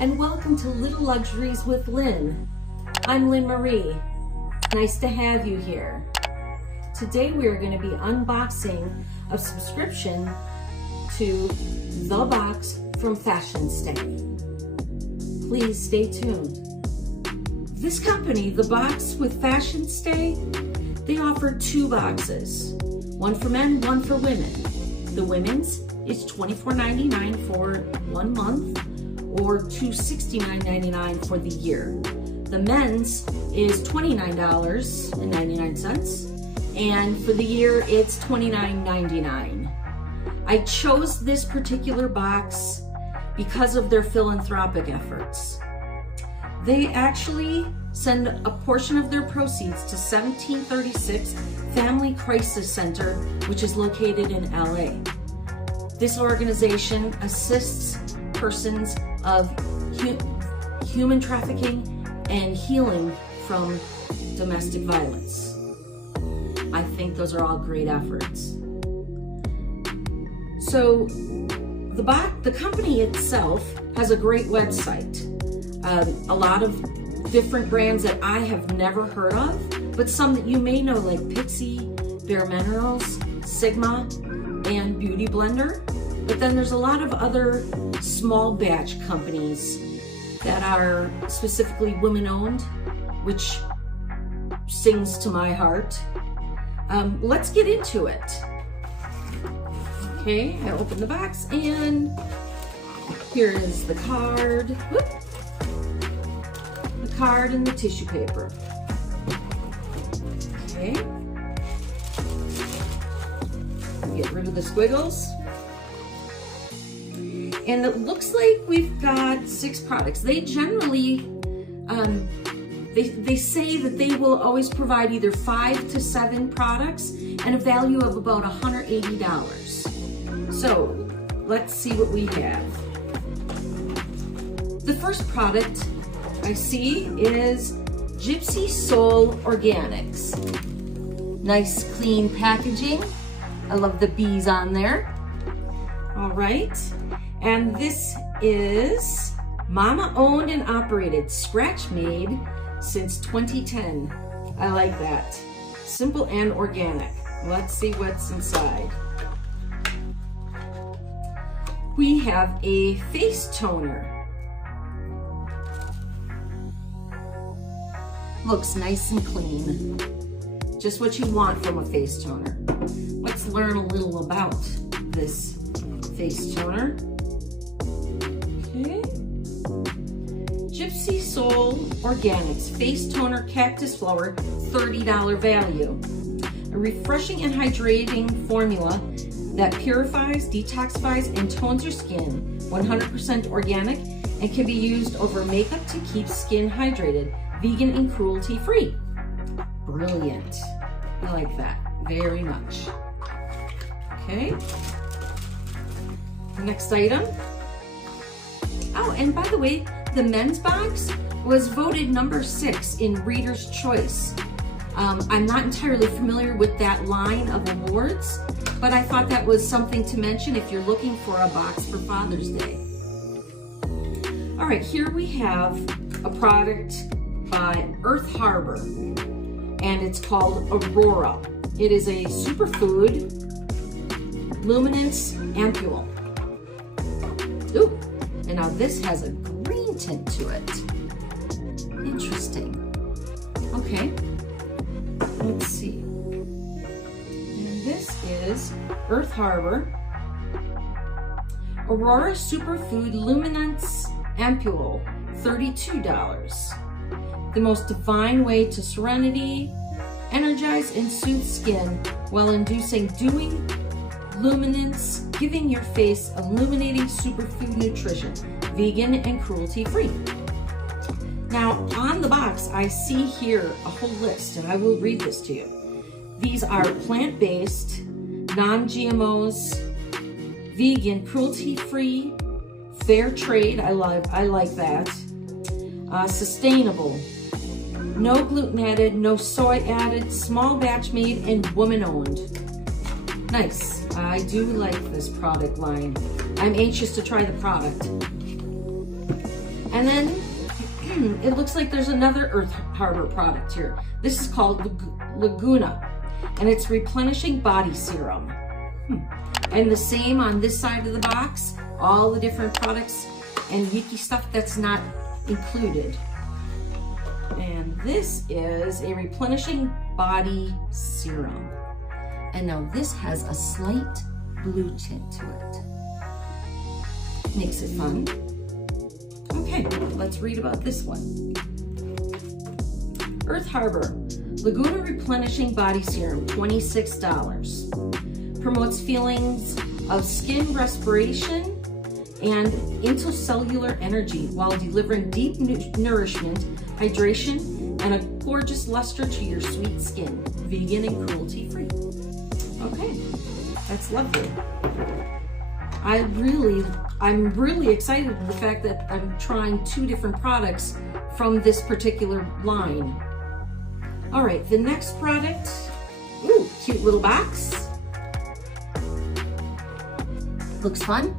and welcome to Little Luxuries with Lynn. I'm Lynn Marie. Nice to have you here. Today we are going to be unboxing a subscription to The Box from fashionsta. Please stay tuned. This company, The Box with fashionsta, they offer two boxes. One for men, one for women. The women's is $24.99 for 1 month or $269.99 for the year. The men's is $29.99 and for the year it's $29.99. I chose this particular box because of their philanthropic efforts. They actually send a portion of their proceeds to 1736 Family Crisis Center, which is located in LA. This organization assists persons of human trafficking and healing from domestic violence. I think those are all great efforts. So the company itself has a great website. A lot of different brands that I have never heard of, but some that you may know, like Pixie, Bare Minerals, Sigma, and Beauty Blender. But then there's a lot of other small batch companies that are specifically women-owned, which sings to my heart. Let's get into it. Okay, I open the box and here is the card. Whoop. The card and the tissue paper. Okay. Get rid of the squiggles. And it looks like we've got 6 products. They generally, they say that they will always provide either 5 to 7 products and a value of about $180. So let's see what we have. The first product I see is Gypsy Soul Organics. Nice clean packaging. I love the bees on there. All right. And this is mama owned and operated, scratch made since 2010. I like that. Simple and organic. Let's see what's inside. We have a face toner. Looks nice and clean. Just what you want from a face toner. Let's learn a little about this face toner. Okay. Gypsy Soul Organics Face Toner Cactus Flower, $30 value. A refreshing and hydrating formula that purifies, detoxifies, and tones your skin. 100% organic and can be used over makeup to keep skin hydrated. Vegan and cruelty free. Brilliant. I like that very much. Okay. Next item. Oh, and by the way, the men's box was voted number 6 in Reader's Choice. I'm not entirely familiar with that line of awards, but I thought that was something to mention if you're looking for a box for Father's Day. All right, here we have a product by Earth Harbor, and it's called Aurora. It is a superfood luminance ampule. Ooh, and now this has a green tint to it. Interesting. Okay, let's see. And this is Earth Harbor Aurora Superfood Luminance Ampule, $32. The most divine way to serenity, energize, and soothe skin while inducing dewy luminance, giving your face illuminating superfood nutrition, vegan and cruelty free. Now on the box, I see here a whole list, and I will read this to you. These are plant-based, non-GMOs, vegan, cruelty free, fair trade, I like that, sustainable, no gluten added, no soy added, small batch made, and woman owned. Nice. I do like this product line. I'm anxious to try the product. And then it looks like there's another Earth Harbor product here. This is called Laguna, and it's replenishing body serum. And the same on this side of the box, all the different products and yucky stuff that's not included. And this is a replenishing body serum. And now this has a slight blue tint to it. Makes it fun. Okay, let's read about this one. Earth Harbor Laguna Replenishing Body Serum, $26. Promotes feelings of skin respiration and intercellular energy while delivering deep nourishment, hydration, and a gorgeous luster to your sweet skin. Vegan and cruelty-free. Okay, that's lovely. I'm really excited with the fact that I'm trying 2 different products from this particular line. All right, the next product, ooh, cute little box. Looks fun.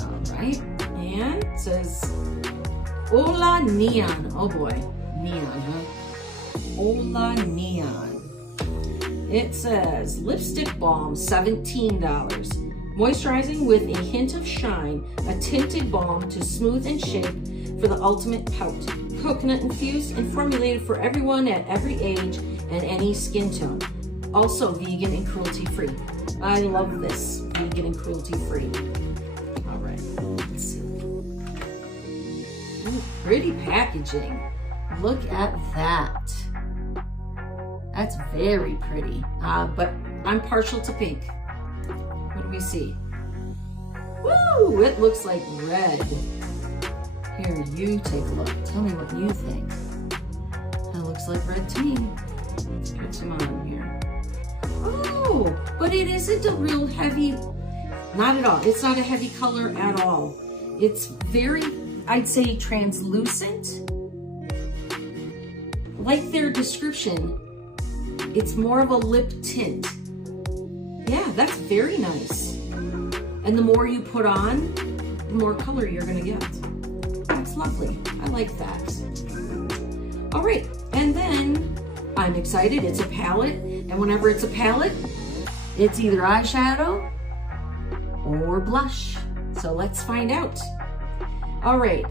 All right, and it says, Hola Neon. Oh boy, neon, huh? Hola Neon. It says, lipstick balm, $17. Moisturizing with a hint of shine, a tinted balm to smooth and shape for the ultimate pout. Coconut infused and formulated for everyone at every age and any skin tone. Also vegan and cruelty free. I love this, vegan and cruelty free. All right, let's see. Ooh, pretty packaging. Look at that. That's very pretty, but I'm partial to pink. What do we see? Woo, it looks like red. Here, you take a look. Tell me what you think. That looks like red to me. Let's put some on here. Oh, but it isn't a real heavy, not at all. It's not a heavy color at all. It's very, I'd say, translucent. Like their description, it's more of a lip tint. Yeah, that's very nice. And the more you put on, the more color you're gonna get. That's lovely. I like that. All right, and then I'm excited. It's a palette, and whenever it's a palette, it's either eyeshadow or blush. So let's find out. All right,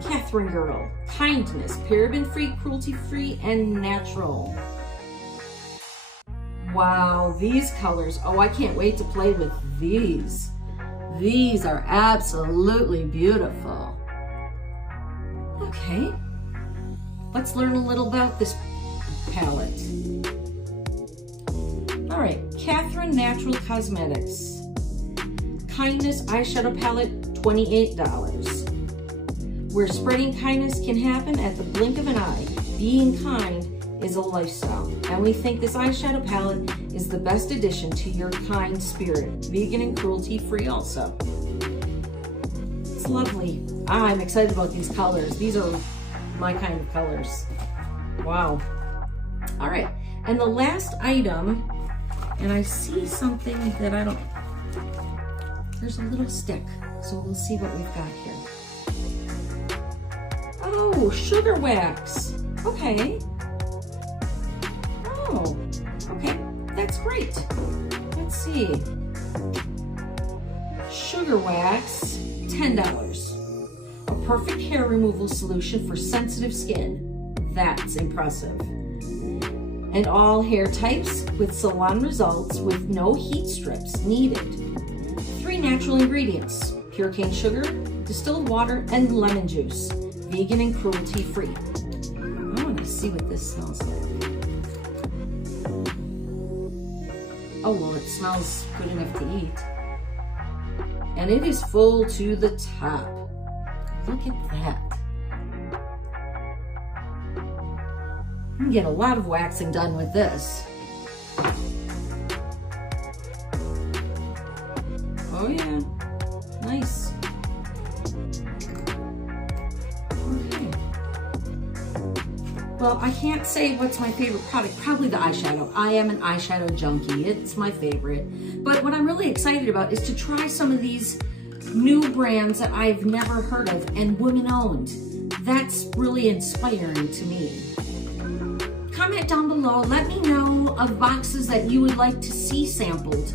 Catherine Girl, Kindness, paraben-free, cruelty-free, and natural. Wow, these colors. Oh, I can't wait to play with these. These are absolutely beautiful. Okay, let's learn a little about this palette. All right, Catherine Natural Cosmetics. Kindness eyeshadow palette, $28. Where spreading kindness can happen at the blink of an eye. Being kind is a lifestyle, and we think this eyeshadow palette is the best addition to your kind spirit. Vegan and cruelty-free also. It's lovely. I'm excited about these colors. These are my kind of colors. Wow. All right, and the last item, and I see something that I don't, there's a little stick, so we'll see what we've got here. Oh, sugar wax. Okay. Oh, okay, that's great. Let's see. Sugar wax, $10. A perfect hair removal solution for sensitive skin. That's impressive. And all hair types with salon results with no heat strips needed. 3 natural ingredients: pure cane sugar, distilled water, and lemon juice. Vegan and cruelty free. I want to see what this smells like. Oh, well, it smells good enough to eat. And it is full to the top. Look at that. You can get a lot of waxing done with this. Oh yeah, nice. Okay. Well, I can't say what's my favorite product. Probably the eyeshadow. I am an eyeshadow junkie. It's my favorite. But what I'm really excited about is to try some of these new brands that I've never heard of and women-owned. That's really inspiring to me. Comment down below. Let me know of boxes that you would like to see sampled.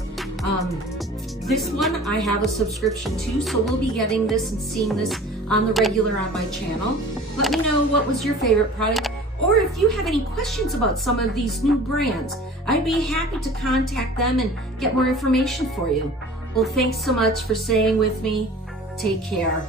This one I have a subscription to, so we'll be getting this and seeing this on the regular on my channel. Let me know what was your favorite product, or if you have any questions about some of these new brands. I'd be happy to contact them and get more information for you. Well, thanks so much for staying with me. Take care.